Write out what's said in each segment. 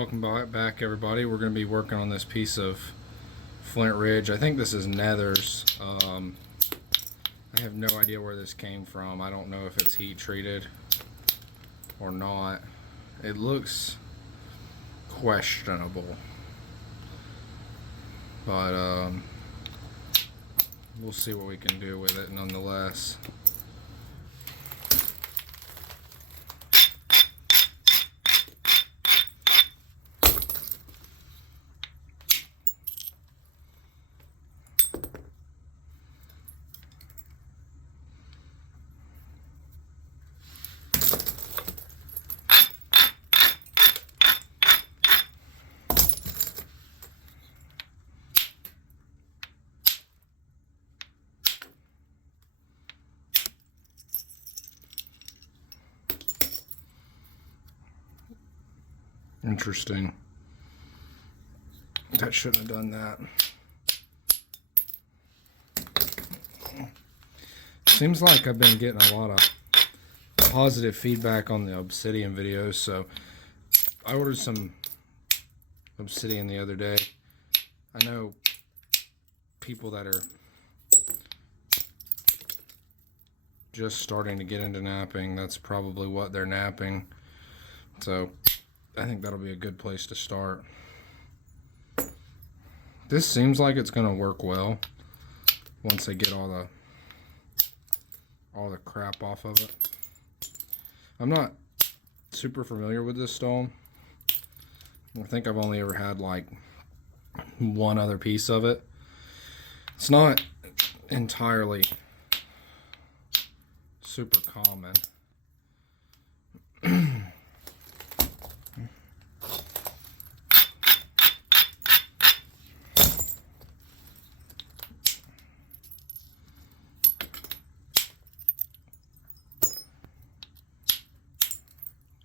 Welcome back, everybody. We're going to be working on this piece of Flint Ridge. I think this is Nethers. I have no idea where this came from. I don't know if it's heat treated or not. It looks questionable, but we'll see what we can do with it nonetheless. Interesting. That shouldn't have done that. Seems like I've been getting a lot of positive feedback on the obsidian videos, so I ordered some obsidian the other day. I know people that are just starting to get into knapping, that's probably what they're knapping. So I think that'll be a good place to start. This seems like it's gonna work well once they get all the crap off of it. I'm not super familiar with this stone. I think I've only ever had like one other piece of it. It's not entirely super common.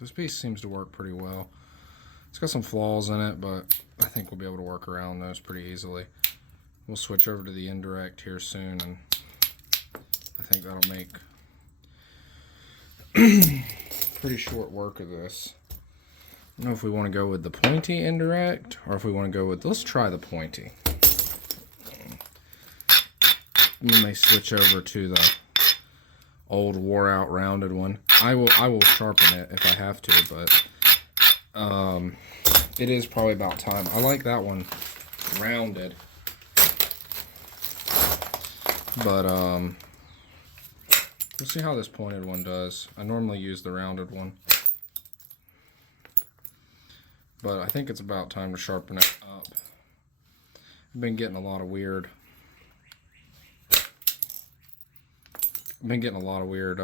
This piece seems to work pretty well. It's got some flaws in it, but I think we'll be able to work around those pretty easily. We'll switch over to the indirect here soon, and I think that'll make pretty short work of this. I don't know if we want to go with the pointy indirect, or if we want to go with, let's try the pointy. We may switch over to the old wore out rounded one. I will sharpen it if I have to, but it is probably about time. I like that one rounded, but we'll see how this pointed one does. I normally use the rounded one, but I think it's about time to sharpen it up. I've been getting a lot of weird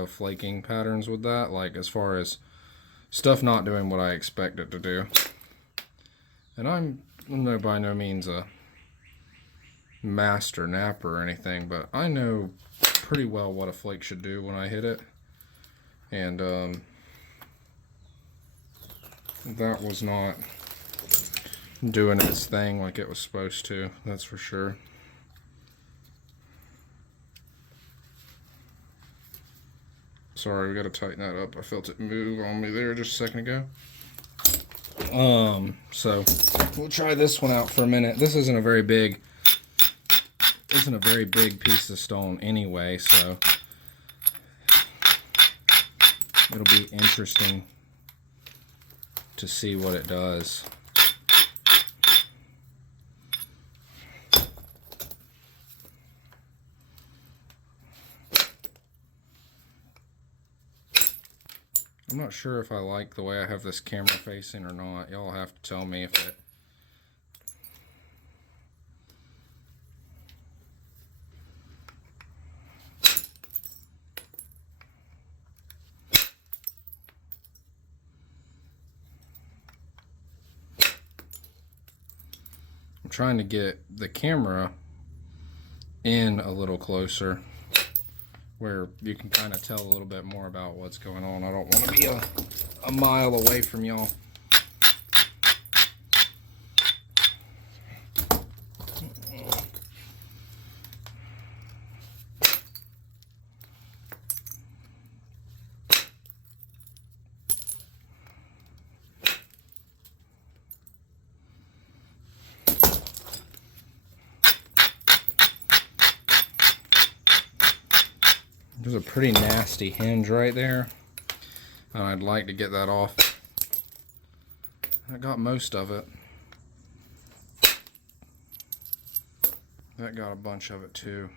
flaking patterns with that, like as far as stuff not doing what I expect it to do. And I'm by no means a master napper or anything, but I know pretty well what a flake should do when I hit it. And that was not doing its thing like it was supposed to, that's for sure. Sorry, we gotta tighten that up. I felt it move on me there just a second ago. So we'll try this one out for a minute. This isn't a very big piece of stone anyway, so it'll be interesting to see what it does. I'm not sure if I like the way I have this camera facing or not. Y'all have to tell me if it... I'm trying to get the camera in a little closer, where you can kind of tell a little bit more about what's going on. I don't want to be a mile away from y'all. There's a pretty nasty hinge right there. And I'd like to get that off. I got most of it. That got a bunch of it too.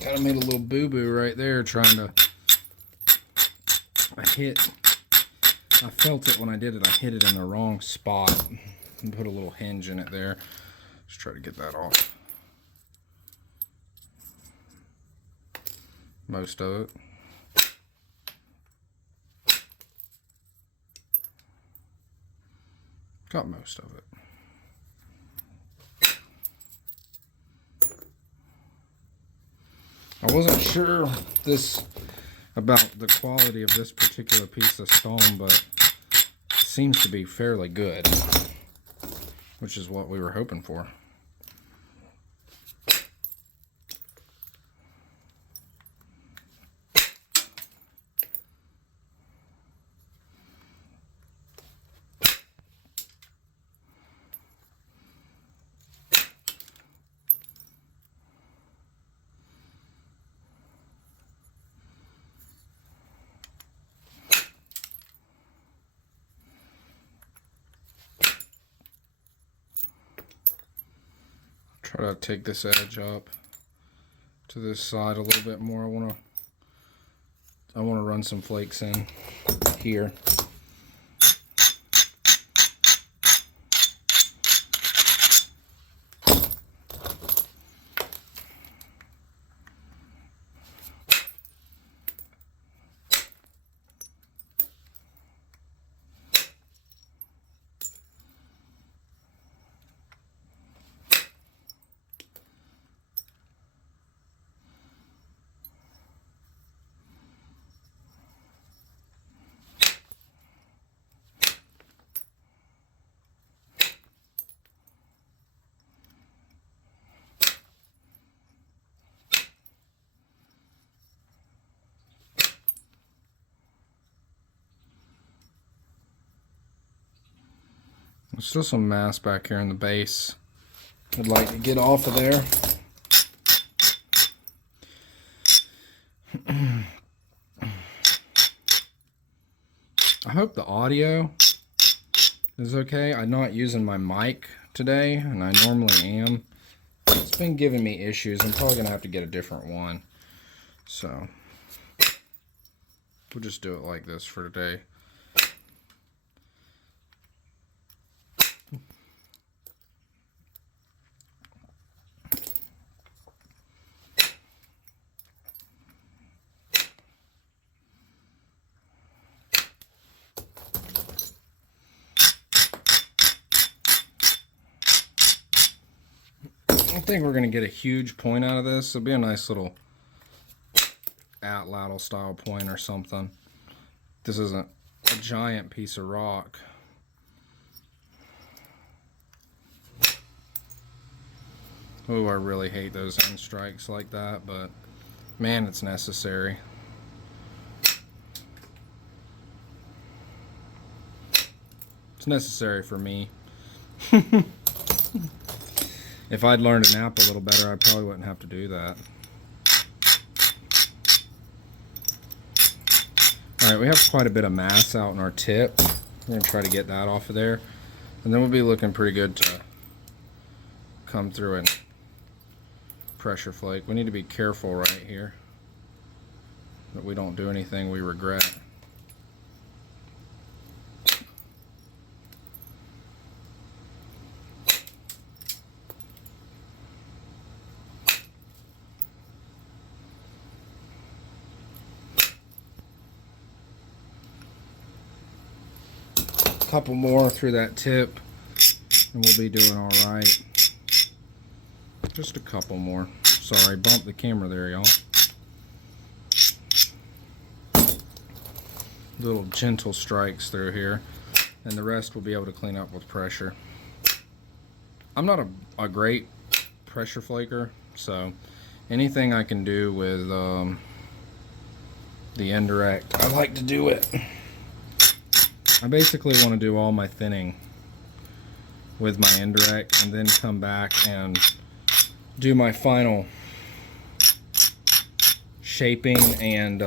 Kind of made a little boo-boo right there trying to... I felt it when I did it. I hit it in the wrong spot and put a little hinge in it there. Just try to get that off. Most of it. Got most of it. I wasn't sure about the quality of this particular piece of stone, but it seems to be fairly good, which is what we were hoping for. Try to take this edge up to this side a little bit more. I want to run some flakes in here. There's still some mass back here in the base I'd like to get off of there. I hope the audio is okay. I'm not using my mic today, and I normally am. It's been giving me issues. I'm probably going to have to get a different one. So, we'll just do it like this for today. I don't think we're going to get a huge point out of this. It'll be a nice little atlatl style point or something. This isn't a giant piece of rock. Oh, I really hate those end strikes like that, but man, it's necessary. It's necessary for me. If I'd learned to nap a little better, I probably wouldn't have to do that. Alright, we have quite a bit of mass out in our tip. We're going to try to get that off of there. And then we'll be looking pretty good to come through and pressure flake. We need to be careful right here that we don't do anything we regret. Couple more through that tip and we'll be doing all right. Just a couple more. Sorry, bumped the camera there, y'all. Little gentle strikes through here, and the rest we'll be able to clean up with pressure. I'm not a great pressure flaker, so anything I can do with the indirect, I like to do it. I basically want to do all my thinning with my indirect and then come back and do my final shaping and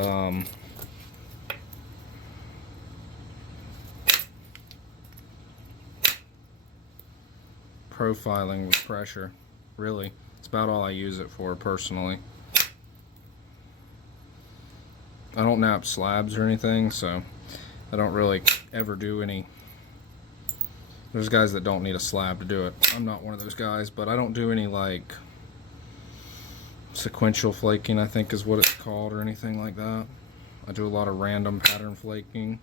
profiling with pressure. Really, it's about all I use it for personally. I don't nap slabs or anything, so I don't really ever do any. There's guys that don't need a slab to do it. I'm not one of those guys, but I don't do any like sequential flaking, I think is what it's called, or anything like that. I do a lot of random pattern flaking.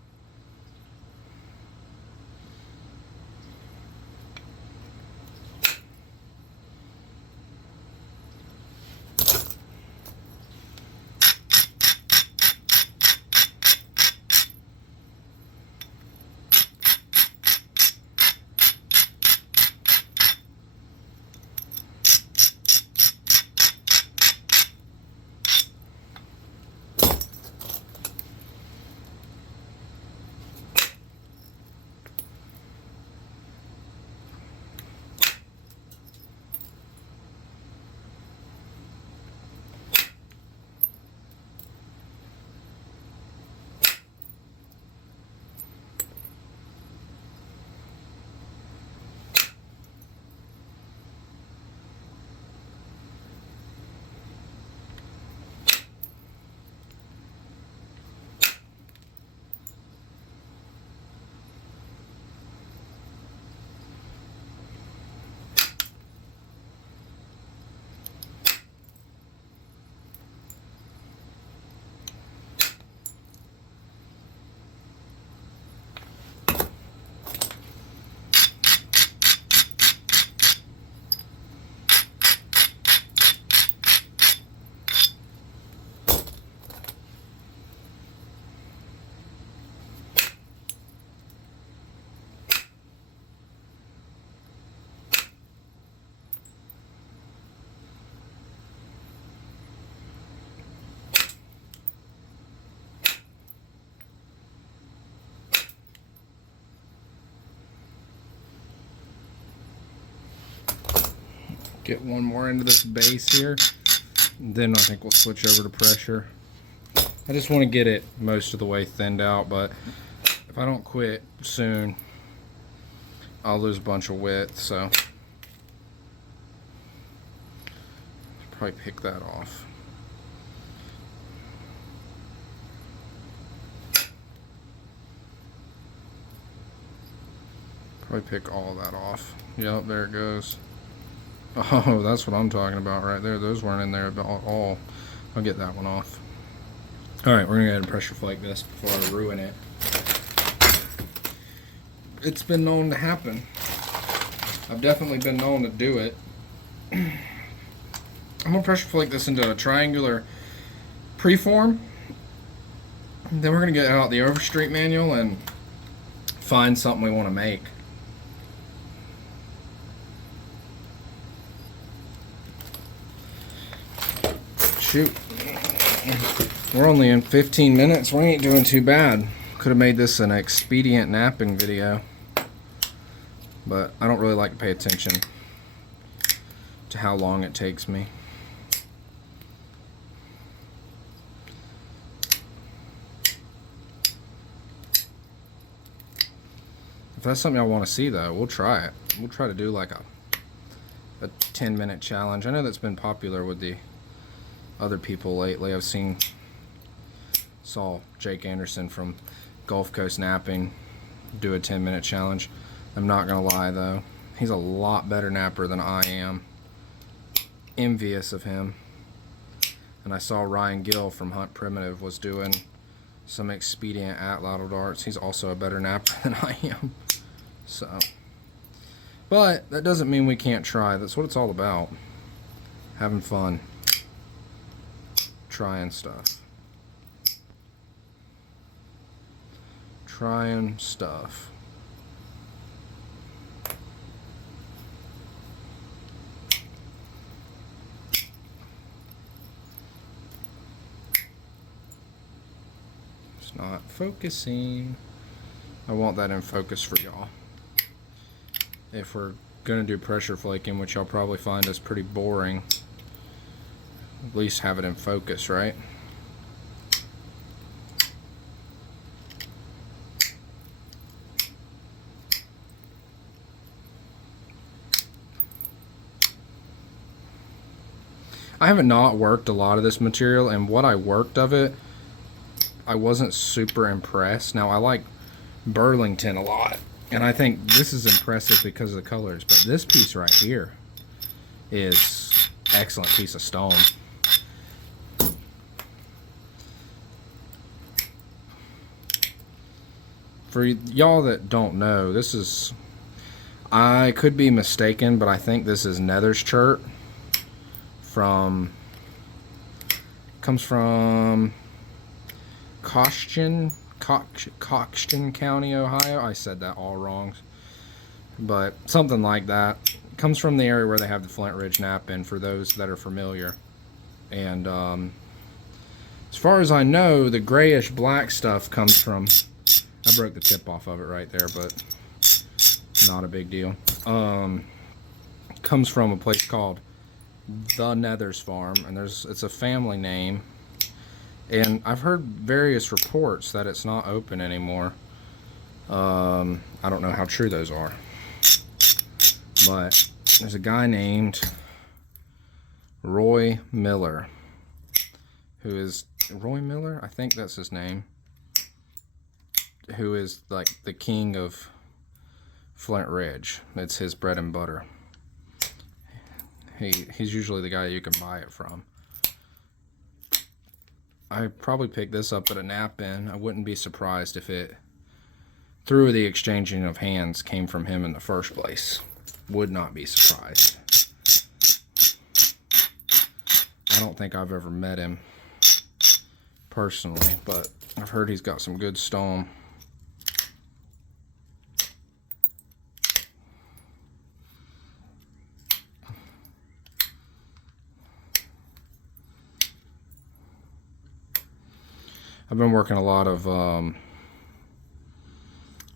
Get one more into this base here, and then I think we'll switch over to pressure. I just want to get it most of the way thinned out, but if I don't quit soon, I'll lose a bunch of width, so probably pick that off. Probably pick all of that off. Yep, there it goes. Oh, that's what I'm talking about right there. Those weren't in there at all. I'll get that one off. Alright, we're going to go ahead and pressure flake this before I ruin it. It's been known to happen. I've definitely been known to do it. I'm going to pressure flake this into a triangular preform. Then we're going to get out the Overstreet manual and find something we want to make. shoot. We're only in 15 minutes. We ain't doing too bad. Could have made this an expedient napping video, but I don't really like to pay attention to how long it takes me. If that's something I want to see, though, we'll try it. We'll try to do like a 10-minute challenge. I know that's been popular with the other people lately. Saw Jake Anderson from Gulf Coast Knapping do a 10-minute challenge. I'm not gonna lie though, he's a lot better napper than I am. Envious of him. And I saw Ryan Gill from Hunt Primitive was doing some expedient atlatl darts. He's also a better napper than I am. So, but that doesn't mean we can't try. That's what it's all about. Having fun. Trying stuff. Trying stuff. It's not focusing. I want that in focus for y'all. If we're gonna do pressure flaking, which y'all probably find is pretty boring, at least have it in focus, right? I haven't not worked a lot of this material, and what I worked of it, I wasn't super impressed. Now, I like Burlington a lot, and I think this is impressive because of the colors, but this piece right here is an excellent piece of stone. For y'all that don't know, this is, I could be mistaken, but I think this is Nethers chert. Comes from Coshtin County, Ohio. I said that all wrong, but something like that. Comes from the area where they have the Flint Ridge Knapping, for those that are familiar. And as far as I know, the grayish black stuff comes from, I broke the tip off of it right there, but not a big deal. Comes from a place called the Nethers Farm, and it's a family name, and I've heard various reports that it's not open anymore. I don't know how true those are, but there's a guy named Roy Miller, who is Roy Miller, I think that's his name, who is like the king of Flint Ridge. It's his bread and butter. He's usually the guy you can buy it from. I probably picked this up at a nap-in. I wouldn't be surprised if it, through the exchanging of hands, came from him in the first place. Would not be surprised. I don't think I've ever met him personally, but I've heard he's got some good stone. I've been working a lot of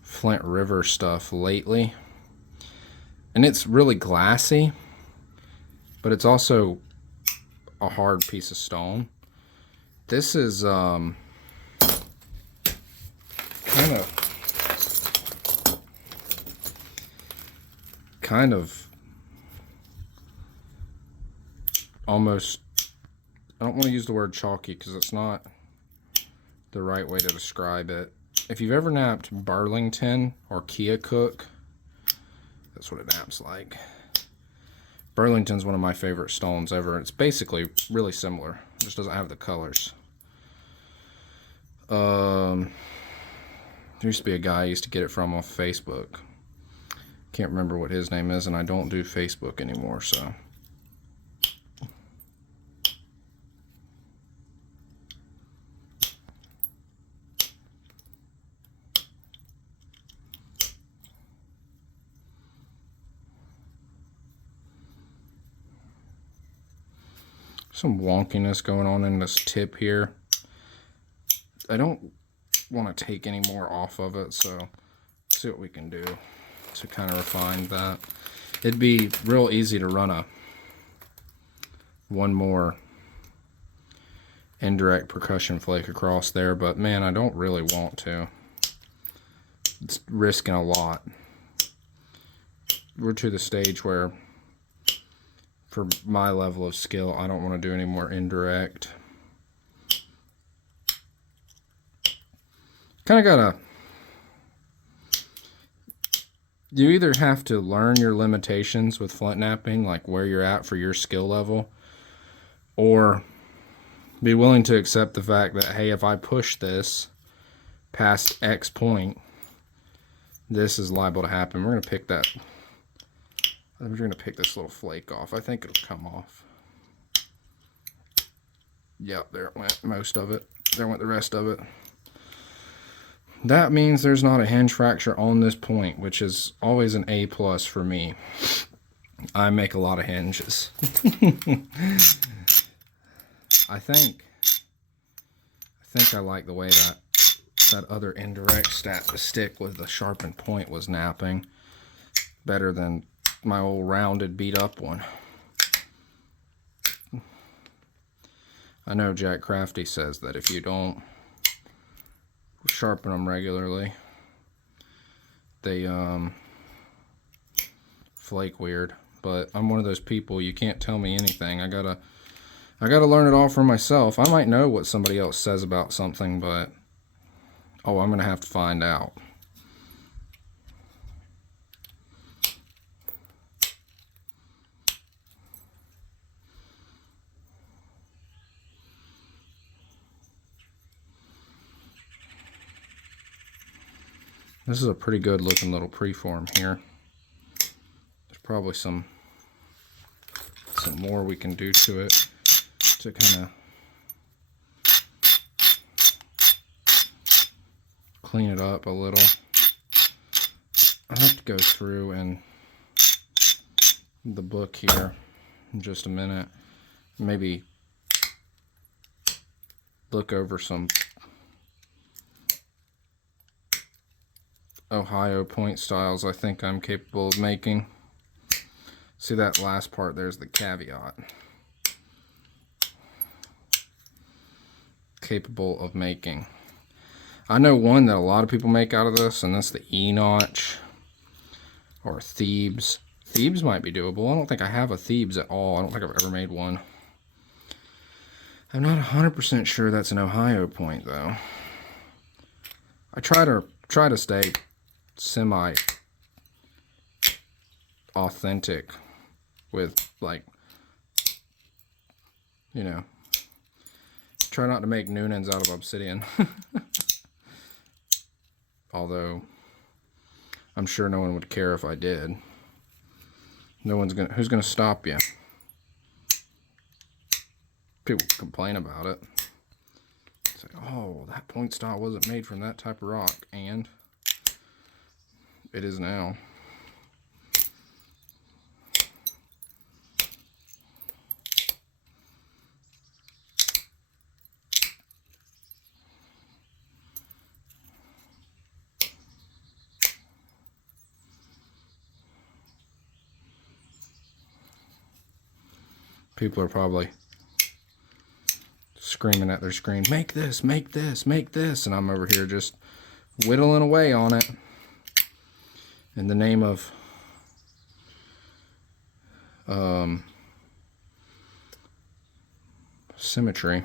Flint River stuff lately, and it's really glassy, but it's also a hard piece of stone. This is kind of almost, I don't want to use the word chalky because it's not the right way to describe it. If you've ever napped Burlington or Keokuk, that's what it naps like. Burlington's one of my favorite stones ever. It's basically really similar. It just doesn't have the colors. There used to be a guy I used to get it from off Facebook. Can't remember what his name is, and I don't do Facebook anymore, so. some wonkiness going on in this tip here. I don't want to take any more off of it, so let's see what we can do to kind of refine that. It'd be real easy to run one more indirect percussion flake across there, but man, I don't really want to. It's risking a lot. We're to the stage where, for my level of skill, I don't want to do any more indirect. Kind of gotta, you either have to learn your limitations with flint knapping, like where you're at for your skill level, or be willing to accept the fact that, hey, if I push this past X point, this is liable to happen. We're going to pick that. We're going to pick this little flake off. I think it'll come off. Yep, there it went. Most of it. There went the rest of it. That means there's not a hinge fracture on this point, which is always an A+ for me. I make a lot of hinges. I think I like the way that other indirect stick with the sharpened point was napping better than my old rounded beat up one. I know Jack Crafty says that if you don't sharpen them regularly, they flake weird, but I'm one of those people, you can't tell me anything. I gotta learn it all for myself. I might know what somebody else says about something, but I'm gonna have to find out. This is a pretty good looking little preform here. There's probably some more we can do to it to kind of clean it up a little. I have to go through and the book here in just a minute. Maybe look over some Ohio point styles I think I'm capable of making. See that last part, there's the caveat. Capable of making. I know one that a lot of people make out of this, and that's the E-notch or Thebes. Thebes might be doable. I don't think I have a Thebes at all. I don't think I've ever made one. I'm not 100% sure that's an Ohio point though. I try to stay semi authentic with, like, you know, try not to make Noonans out of obsidian. Although I'm sure no one would care if I did. Who's gonna stop you? People complain about it. Say, oh, that point style wasn't made from that type of rock, and it is now. People are probably screaming at their screen, make this, make this, make this, and I'm over here just whittling away on it in the name of symmetry.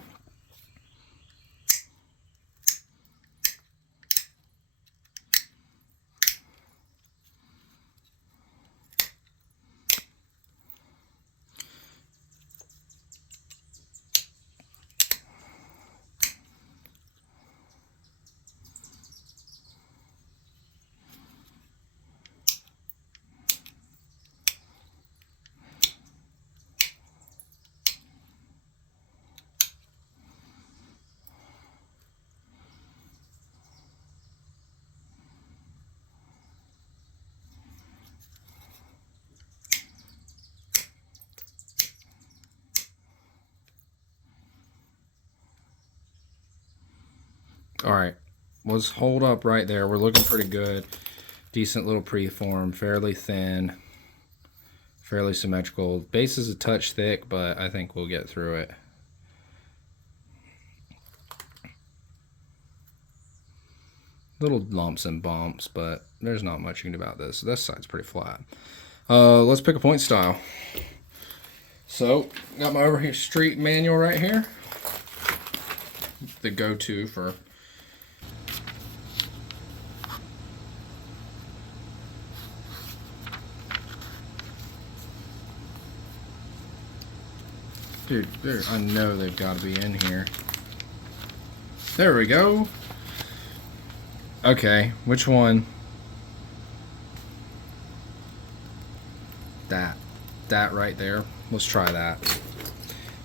Alright, let's hold up right there. We're looking pretty good. Decent little preform, fairly thin, fairly symmetrical. Base is a touch thick, but I think we'll get through it. Little lumps and bumps, but there's not much you can do about this. This side's pretty flat. Let's pick a point style. So, got my over here street manual right here. The go-to for dude, I know they've got to be in here. There we go. Okay, which one? That right there. Let's try that.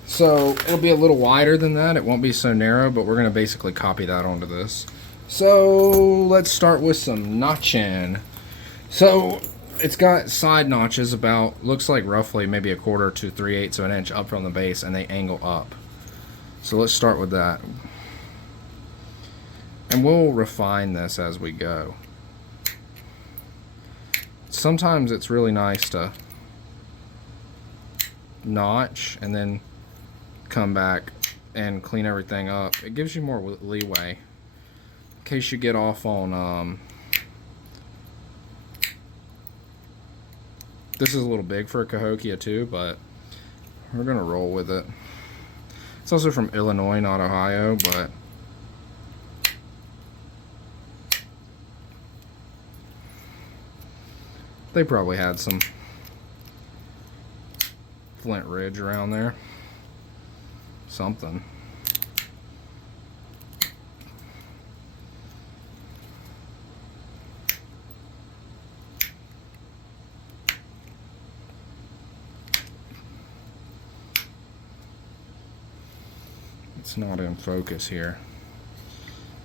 So it'll be a little wider than that. It won't be so narrow, but we're going to basically copy that onto this. So let's start with some notching. So it's got side notches about, looks like roughly maybe 1/4 to 3/8 of an inch up from the base, and they angle up. So let's start with that. And we'll refine this as we go. Sometimes it's really nice to notch and then come back and clean everything up. It gives you more leeway in case you get off on this is a little big for a Cahokia too, but we're gonna roll with it. It's also from Illinois, not Ohio, but they probably had some Flint Ridge around there. Something. It's not in focus here.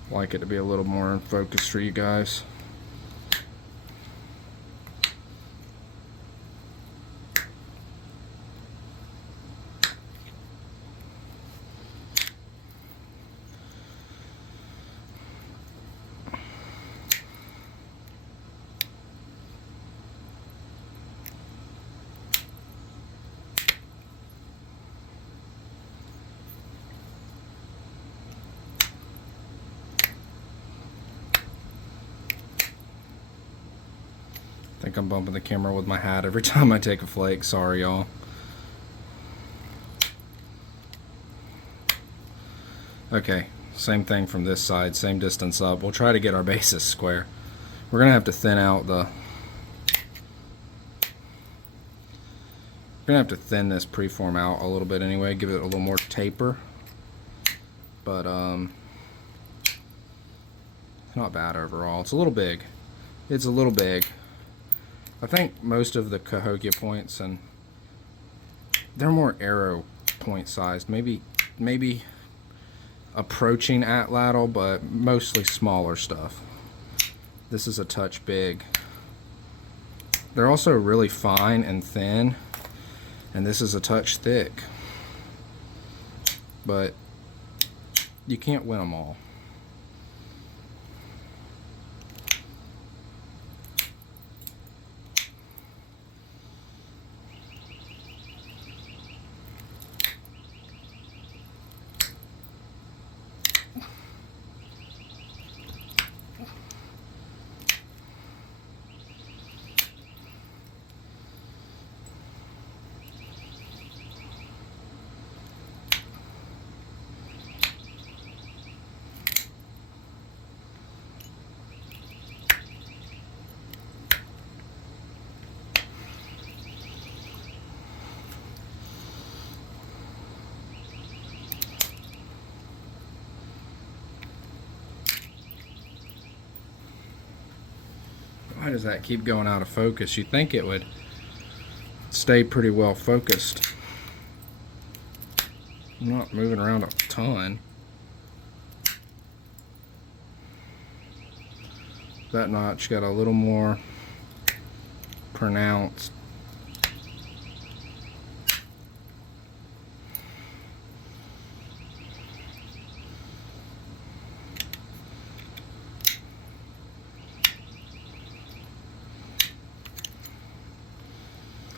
I'd like it to be a little more in focus for you guys. I think I'm bumping the camera with my hat every time I take a flake. Sorry, y'all. Okay, same thing from this side, same distance up. We'll try to get our bases square. We're gonna have to thin out the... We're gonna have to thin this preform out a little bit anyway, give it a little more taper. But it's not bad overall. It's a little big. It's a little big. I think most of the Cahokia points, and they're more arrow point sized, maybe approaching atlatl, but mostly smaller stuff. This is a touch big. They're also really fine and thin, and this is a touch thick, but you can't win them all. Why does that keep going out of focus? You'd think it would stay pretty well focused. I'm not moving around a ton. That notch got a little more pronounced.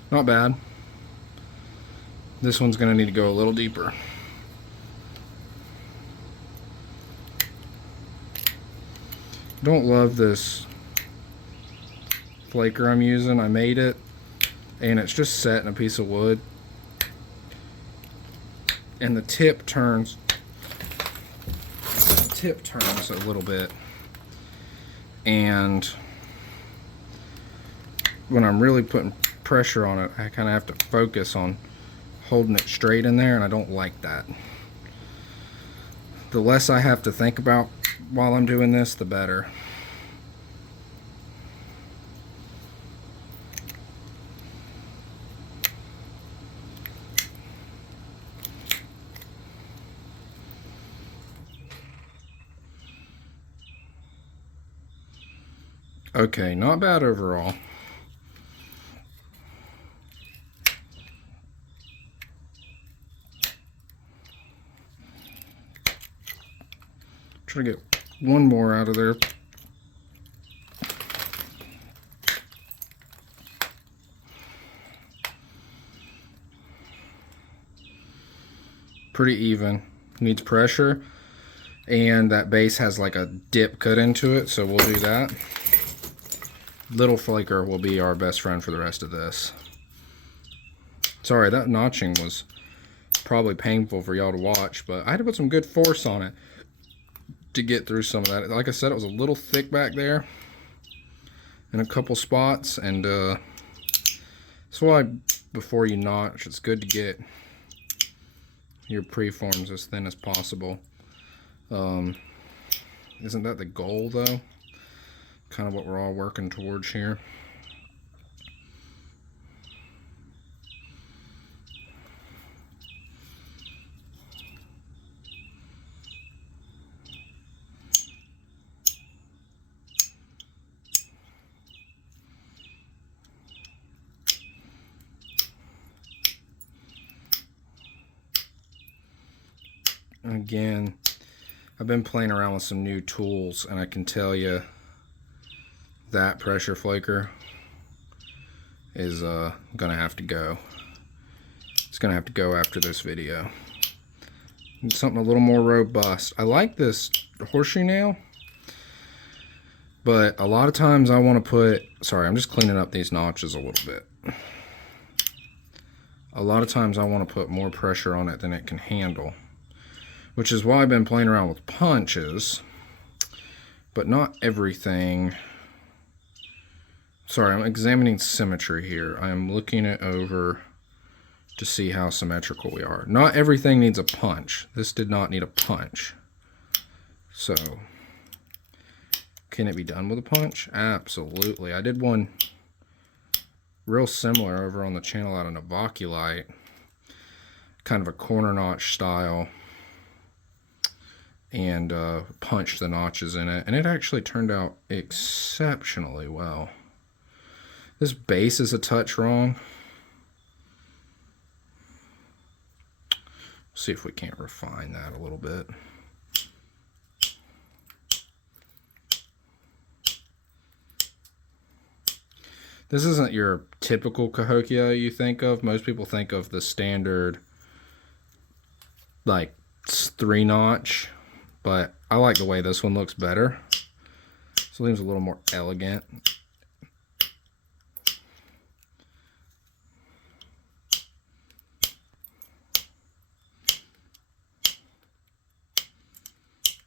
Not bad. This one's going to need to go a little deeper. Don't love this flaker I'm using. I made it and it's just set in a piece of wood, and the tip turns a little bit, and when I'm really putting pressure on it, I kind of have to focus on holding it straight in there, and I don't like that. The less I have to think about while I'm doing this, the better. Okay, not bad overall. Try to get one more out of there. Pretty even. Needs pressure, and that base has like a dip cut into it, so we'll do that. Little flaker will be our best friend for the rest of this. Sorry, that notching was probably painful for y'all to watch, but I had to put some good force on it to get through some of that. Like I said, it was a little thick back there in a couple spots, and that's why before you notch, it's good to get your preforms as thin as possible. Isn't that the goal though? Kind of what we're all working towards here. Again, I've been playing around with some new tools, and I can tell you that pressure flaker is gonna have to go. It's gonna have to go after this video. It's something a little more robust. I like this horseshoe nail, but a lot of times I want to put, sorry, I'm just cleaning up these notches a little bit. A lot of times I want to put more pressure on it than it can handle, which is why I've been playing around with punches, but not everything. Sorry, I'm examining symmetry here. I am looking it over to see how symmetrical we are. Not everything needs a punch. This did not need a punch. So, can it be done with a punch? Absolutely. I did one real similar over on the channel out of Novaculite. Kind of a corner notch style. And punched the notches in it. And it actually turned out exceptionally well. This base is a touch wrong. See if we can't refine that a little bit. This isn't your typical Cahokia you think of. Most people think of the standard, like, 3-notch. But I like the way this one looks better. So it seems a little more elegant.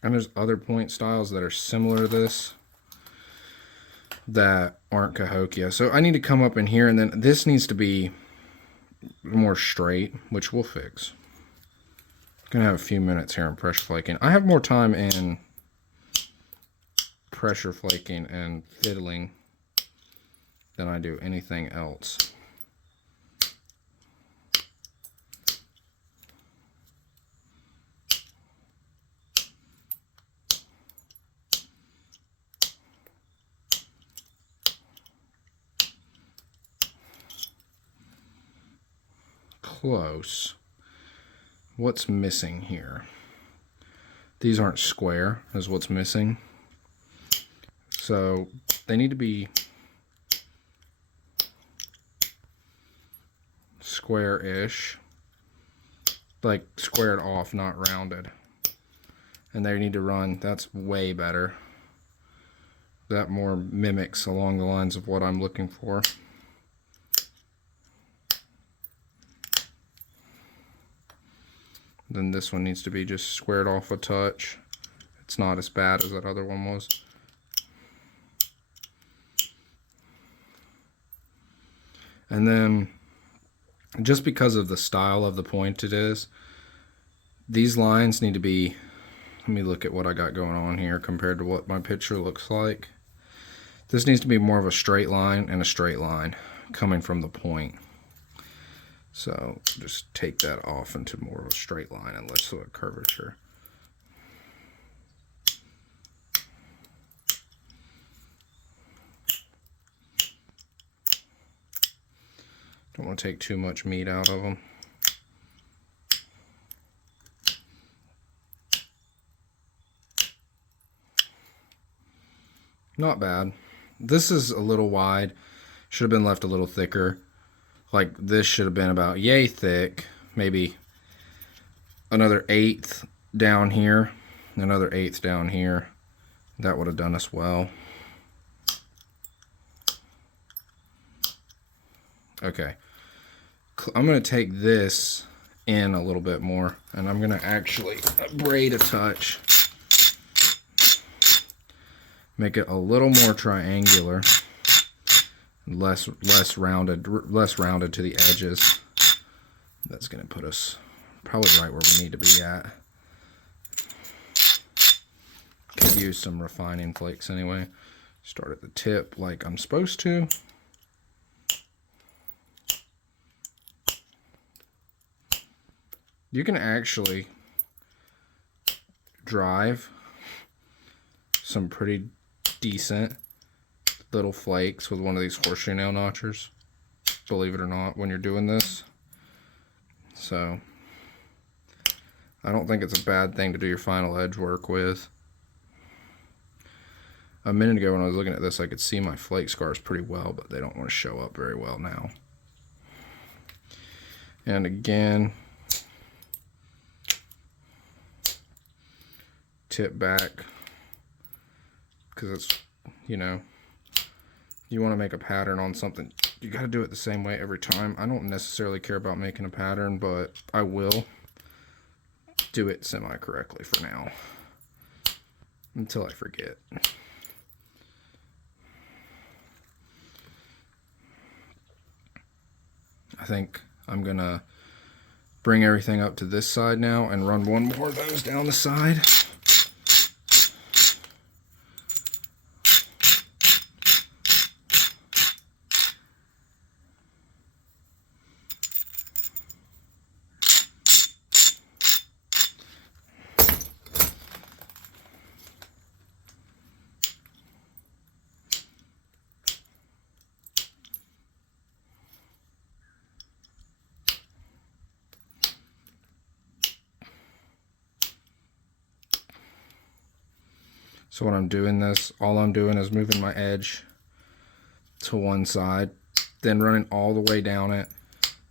And there's other point styles that are similar to this that aren't Cahokia. So I need to come up in here, and then this needs to be more straight, which we'll fix. Gonna have a few minutes here on pressure flaking. I have more time in pressure flaking and fiddling than I do anything else. Close. What's missing here? These aren't square, is what's missing. So they need to be square-ish. Like squared off, not rounded. And they need to run, that's way better. That more mimics along the lines of what I'm looking for. Then this one needs to be just squared off a touch. It's not as bad as that other one was. And then, just because of the style of the point it is, these lines need to be, let me look at what I got going on here compared to what my picture looks like. This needs to be more of a straight line and a straight line coming from the point. So just take that off into more of a straight line and less of a curvature. Don't want to take too much meat out of them. Not bad. This is a little wide. Should have been left a little thicker. Like this should have been about yay thick. Maybe another 1/8 down here. Another 1/8 down here. That would have done us well. Okay. I'm going to take this in a little bit more. And I'm going to actually braid a touch. Make it a little more triangular, less rounded to the edges. That's going to put us probably right where we need to be at. Could use some refining flakes anyway. Start at the tip like I'm supposed to. You can actually drive some pretty decent little flakes with one of these horseshoe nail notchers, believe it or not, when you're doing this. So I don't think it's a bad thing to do your final edge work with. A minute ago when I was looking at this, I could see my flake scars pretty well, but they don't want to show up very well now. And again, tip back, because it's, you know, you want to make a pattern on something, you got to do it the same way every time. I don't necessarily care about making a pattern, but I will do it semi-correctly for now until I forget. I think I'm gonna bring everything up to this side now and run one more of those down the side. So when I'm doing this, all I'm doing is moving my edge to one side, then running all the way down it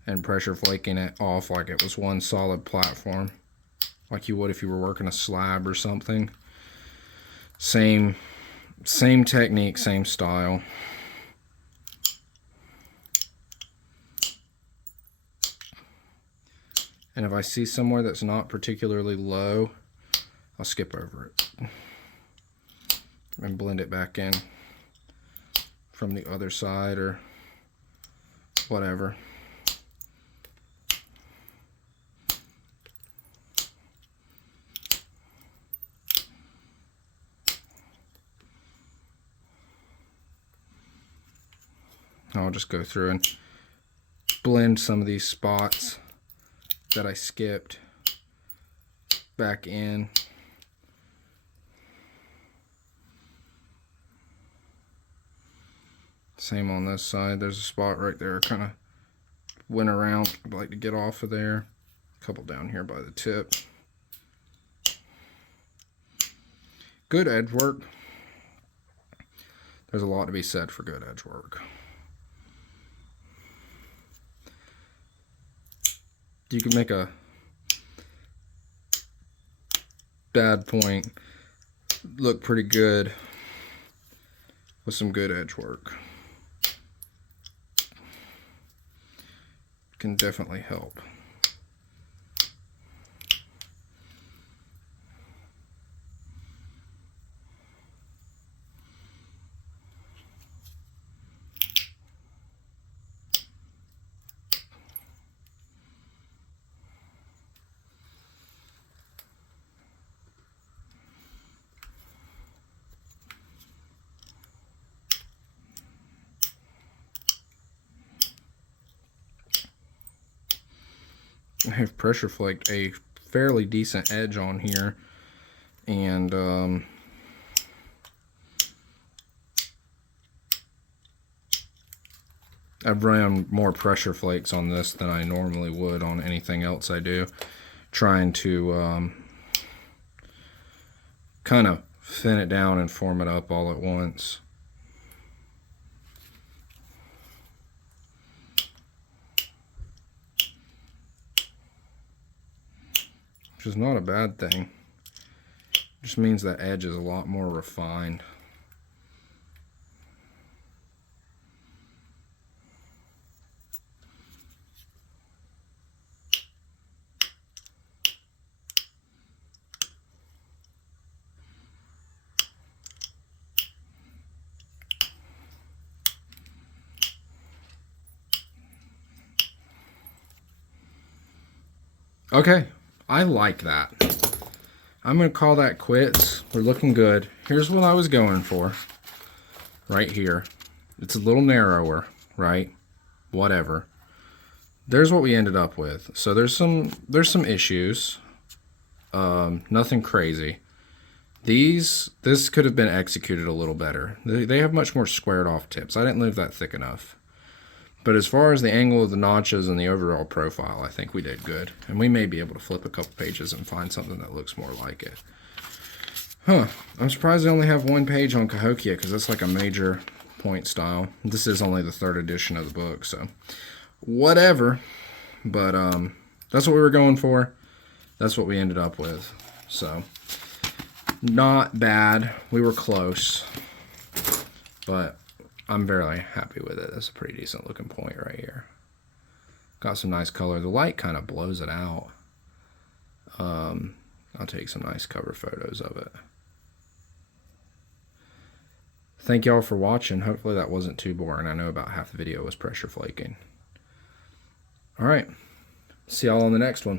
and pressure flaking it off like it was one solid platform, like you would if you were working a slab or something. Same technique, same style. And if I see somewhere that's not particularly low, I'll skip over it and blend it back in from the other side or whatever. I'll just go through and blend some of these spots that I skipped back in. Same on this side. There's a spot right there, kind of went around. I'd like to get off of there. A couple down here by the tip. Good edge work. There's a lot to be said for good edge work. You can make a bad point look pretty good with some good edge work. Can definitely help. I have pressure flaked a fairly decent edge on here, and I've run more pressure flakes on this than I normally would on anything else I do, trying to kind of thin it down and form it up all at once. Which is not a bad thing. It just means that edge is a lot more refined. Okay, I like that. I'm going to call that quits. We're looking good. Here's what I was going for. Right here. It's a little narrower, right? Whatever. There's what we ended up with. So there's some issues. Nothing crazy. This could have been executed a little better. They have much more squared off tips. I didn't leave that thick enough. But as far as the angle of the notches and the overall profile, I think we did good. And we may be able to flip a couple pages and find something that looks more like it. Huh. I'm surprised they only have one page on Cahokia, because that's like a major point style. This is only the 3rd edition of the book, so whatever. But that's what we were going for. That's what we ended up with. So not bad. We were close. But I'm very happy with it. That's a pretty decent looking point right here. Got some nice color. The light kind of blows it out. I'll take some nice cover photos of it. Thank y'all for watching. Hopefully that wasn't too boring. I know about half the video was pressure flaking. Alright. See y'all on the next one.